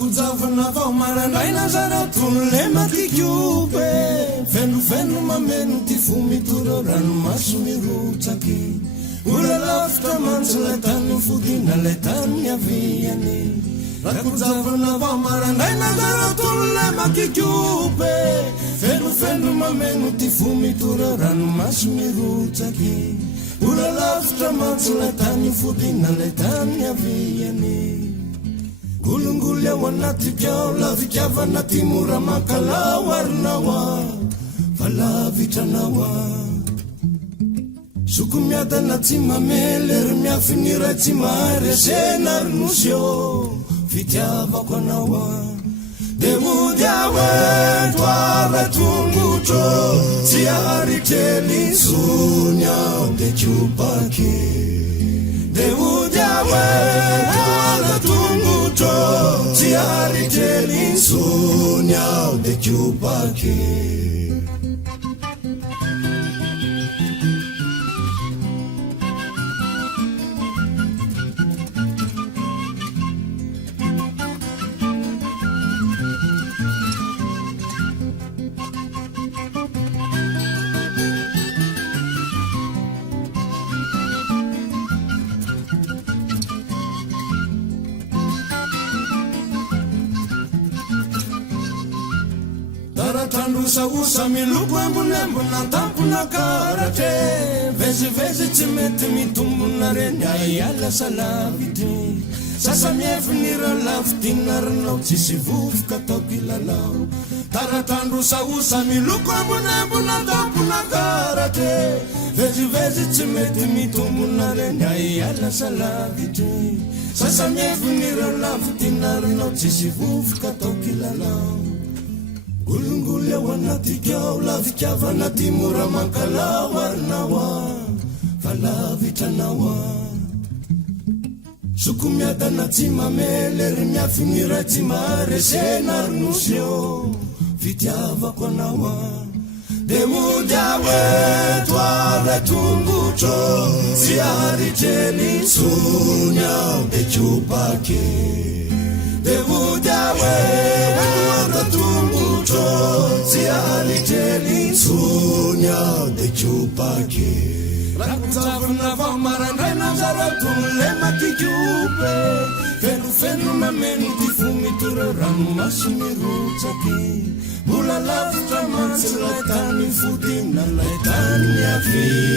Rakujavana vao marandray nazara tonle makikube Fenu mamenu tifumi turo ranomaso mirotsaky Ula lafitra mantsy letany fodina letany aviany Rakujavana vao marandray nazara tonle makikube Fenu mamenu tifumi turo ranomaso mirotsaky Ula lafitra mantsy letany fodina letany aviany Gulungul ya wanati kyao lavikavana timura makala warnawa Valavitanawa Sukumyada na timamele miafinira timare senar nusyo Vityava kwa nawa Demudiawe twara tunguto Siari teli sunya de chupaki Demudiawe twara tunguto Siari teli sunya de chupaki Usa miluku embulembu na tampu na karate Vezi chimete mitumbu na renya yala salaviti Sasa miefunira lafti narnau chisivufu katokilalau Taratandru usa miluku embulembu na tampu na karate Vezi chimete mitumbu na renya yala salaviti Sasa miefunira lafti narnau chisivufu katokilalau Gulungul ya wanati kyao lavikavana timura makala warnawa Valavitanawa Sukumyada na timamele rimyafinira timare senar nusyo Vityava kwa nawa Demudiawe twara tunguto Siari teli sunya de chupake Demudiawe twara tunguto Siari teli sunya de chupaki Rakujavana vao marandray nazara tonle makikube Fenu mamenu tifumi turo ranomaso mirotsaky Mbola lavitra mantsy letany fodina letany aviany